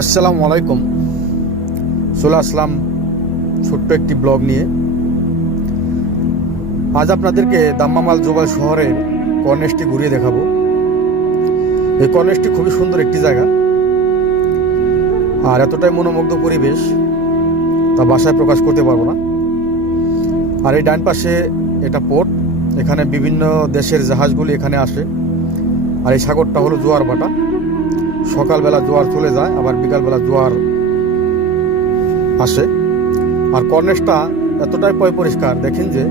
আসসালামু আলাইকুম। চলে আসলাম ছোট্ট একটি ব্লগ নিয়ে। আজ আপনাদেরকে দাম্মাম আল জুবাইল শহরের কর্নেসটি ঘুরিয়ে দেখাবো। এই কর্নেসটি খুবই সুন্দর একটি জায়গা, আর এতটাই মনোমুগ্ধ পরিবেশ তা ভাষায় প্রকাশ করতে পারবো না। আর এই ডান পাশে এটা পোর্ট, এখানে বিভিন্ন দেশের জাহাজগুলি এখানে আসে। আর এই সাগরটা হলো জোয়ার ভাটা। সকালবেলা জোয়ার চলে যায়, আবার বিকালবেলা জোয়ার আসে। আর কর্নেসটা এতটাই পরিষ্কার, দেখেন যে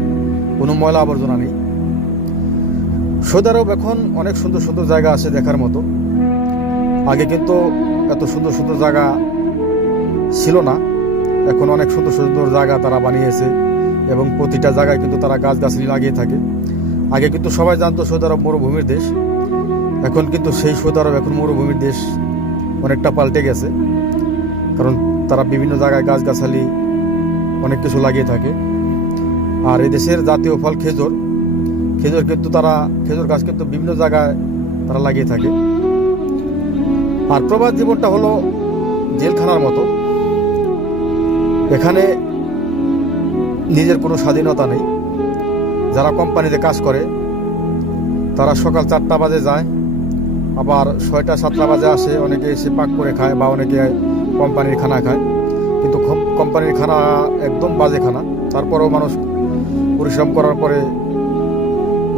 কোনো ময়লা আবর্জনা নেই। সৌদি আরব এখন অনেক সুন্দর সুন্দর জায়গা আছে দেখার মতো। আগে কিন্তু এত সুন্দর সুন্দর জায়গা ছিল না, এখন অনেক সুন্দর সুন্দর জায়গা তারা বানিয়েছে এবং প্রতিটা জায়গায় কিন্তু তারা গাছগাছালি লাগিয়ে থাকে। আগে কিন্তু সবাই জানতো সৌদি আরব মরুভূমির দেশ, এখন কিন্তু সেই সৌদি আরব এখন মরুভূমির দেশ অনেকটা পাল্টে গেছে, কারণ তারা বিভিন্ন জায়গায় গাছগাছালি অনেক কিছু লাগিয়ে থাকে। আর এই দেশের জাতীয় ফল খেজুর কিন্তু তারা খেজুর গাছ কিন্তু বিভিন্ন জায়গায় তারা লাগিয়ে থাকে। আর প্রবাস জীবনটা হলো জেলখানার মতো। এখানে নিজের কোনো স্বাধীনতা নেই। যারা কোম্পানিতে কাজ করে তারা সকাল 4টা বাজে যায়, আবার 6টা 7টা বাজে আসে। অনেকে এসে পাক করে খায় বা অনেকে কোম্পানির খানা খায়, কিন্তু কোম্পানির খানা একদম বাজে খানা। তারপরেও মানুষ পরিশ্রম করার পরে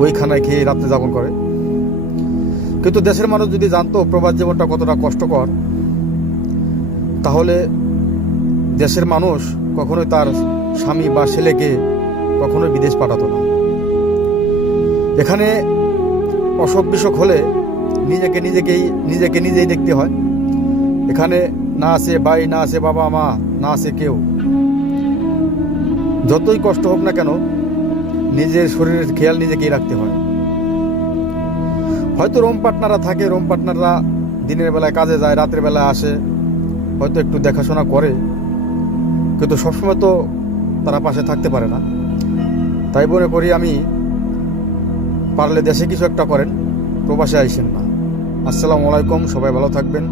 ওই খানায় খেয়ে রাত্রে যাপন করে। কিন্তু দেশের মানুষ যদি জানতো প্রবাস জীবনটা কতটা কষ্টকর, তাহলে দেশের মানুষ কখনোই তার স্বামী বা ছেলেকে কখনোই বিদেশ পাঠাতো না। এখানে অসুখ বিসুখ হলে নিজেকে নিজেই দেখতে হয়। এখানে না আছে ভাই, না আছে বাবা মা, না আছে কেউ। যতই কষ্ট হোক না কেন, নিজের শরীরের খেয়াল নিজেকেই রাখতে হয়। হয়তো রুম পার্টনাররা থাকে, রুম পার্টনাররা দিনের বেলায় কাজে যায়, রাতের বেলায় আসে, হয়তো একটু দেখাশোনা করে, কিন্তু সবসময় তো তারা পাশে থাকতে পারে না। তাই মনে করি আমি, পারলে দেশে কিছু একটা করেন, প্রবাসে আইসেন না। আসসালামু আলাইকুম, সবাই ভালো থাকবেন।